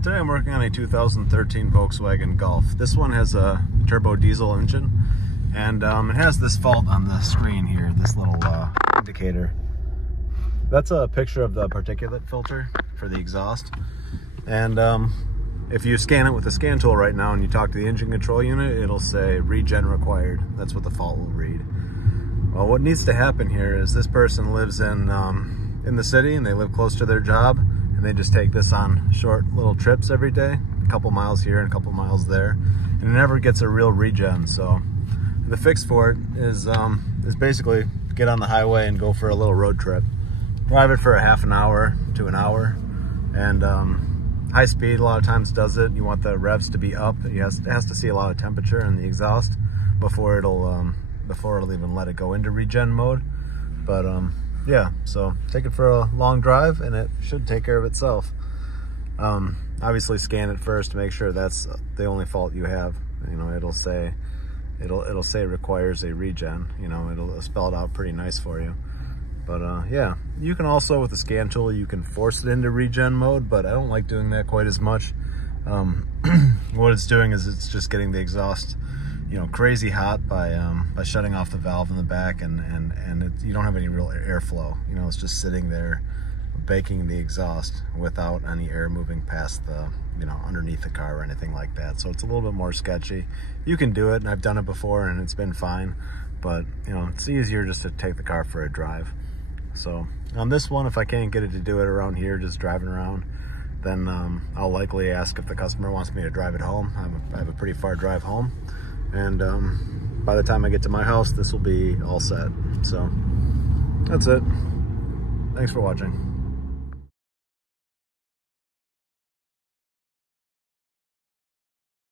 Today I'm working on a 2013 Volkswagen Golf. This one has a turbo diesel engine, and it has this fault on the screen here, this little indicator. That's a picture of the particulate filter for the exhaust. And if you scan it with the scan tool right now and you talk to the engine control unit, it'll say regen required. That's what the fault will read. Well, what needs to happen here is this person lives in the city and they live close to their job, and they just take this on short little trips every day, a couple miles here and a couple miles there, and it never gets a real regen. So the fix for it is basically get on the highway and go for a little road trip. Drive it for a half an hour to an hour, and high speed a lot of times does it. You want the revs to be up. It has to see a lot of temperature in the exhaust before it'll even let it go into regen mode. But yeah, so take it for a long drive and it should take care of itself. Obviously scan it first to make sure that's the only fault you have. You know, it'll say requires a regen. You know, it'll spell it out pretty nice for you. But yeah, you can also, with the scan tool, you can force it into regen mode, but I don't like doing that quite as much. What it's doing is it's just getting the exhaust, you know, crazy hot by shutting off the valve in the back, and you don't have any real airflow. You know, it's just sitting there baking the exhaust without any air moving past the, you know, underneath the car or anything like that. So it's a little bit more sketchy. You can do it, and I've done it before and it's been fine, but you know, it's easier just to take the car for a drive. So on this one, if I can't get it to do it around here, just driving around, then I'll likely ask if the customer wants me to drive it home. I have a pretty far drive home, and by the time I get to my house, this will be all set. So that's it. Thanks for watching.